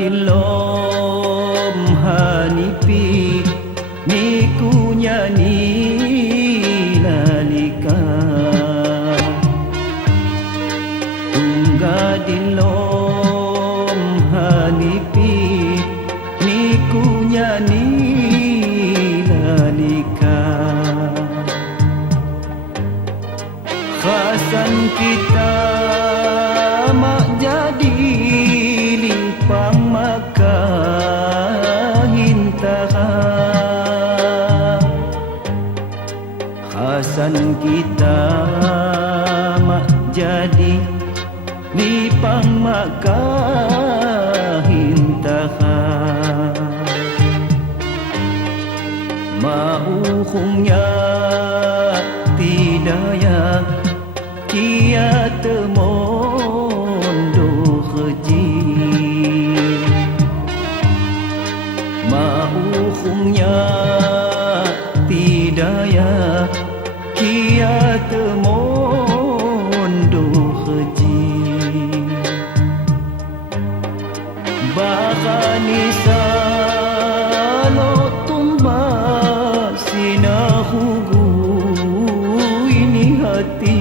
di lom hanipi niku nyanyi lalika tungga di lom hanipi niku nyanyi lalika khasan kita mak jadi lipang maka hintaha khasan kita mak jadi lipang maka hintaha mauhungnya tidaya kia temondo keji mauhungnya tidaya kia temondo keji bakanisa lo tumba sinahugu ini hati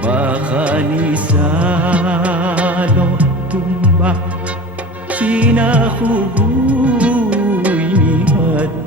bakanisa lo tumba sinahugu ini hati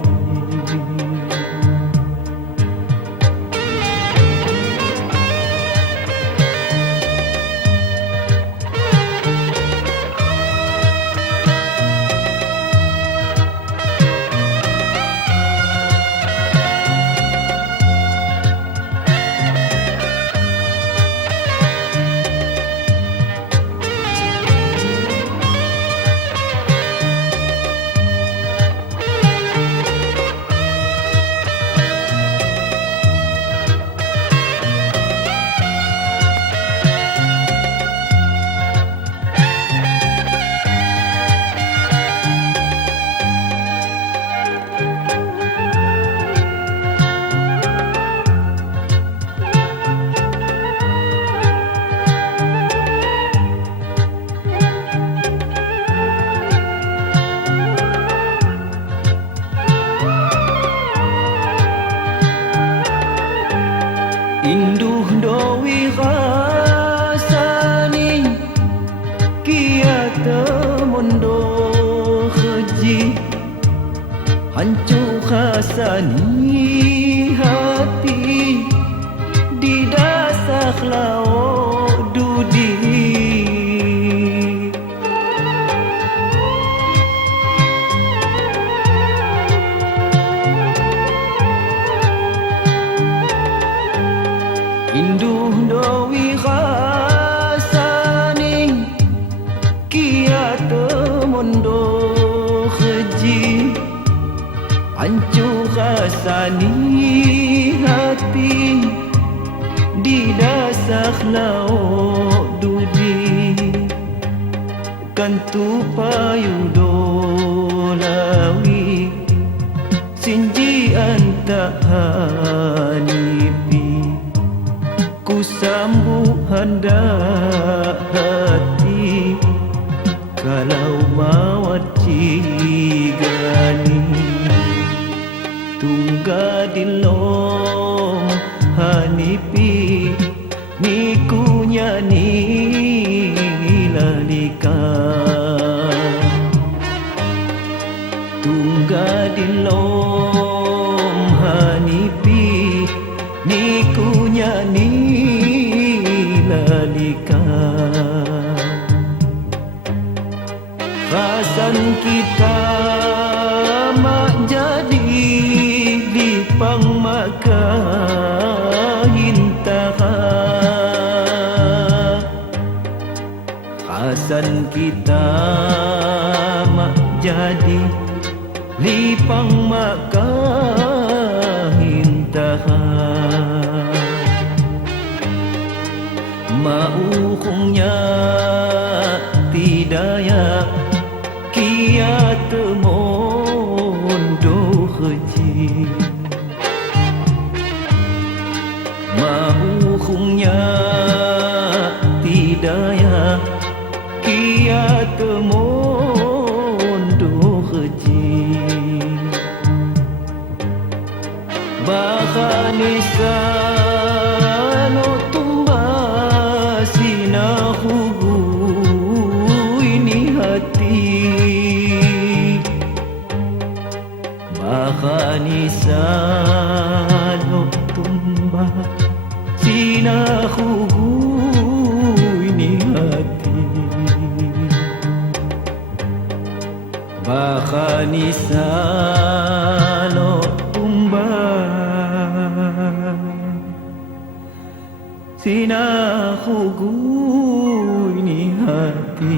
Induh dowi khasani kia temondo keji hancur khasani hati di dasar laut dudi Induh dowi khasani kia temondo keji hancur khasani hati di dasar laut dudi kantu payu dolawi sinji antahanipi ku sambut hendak hati kalau mawat cigani tungga di lom hanipi niku nyanyi lalika tungga di lom hanipi niku nyanyi lalika khasan kita mak jadi lipang maka hintaha khasan kita mak jadi lipang maka hintaha mauhungnya tidaya kia temondo keji mauhungnya tidaya baka ni sano tumba sinahugoy ni hati baka ni sano tumba sinahugoy ni hati baka ni sano tumba sinahugoy ni hati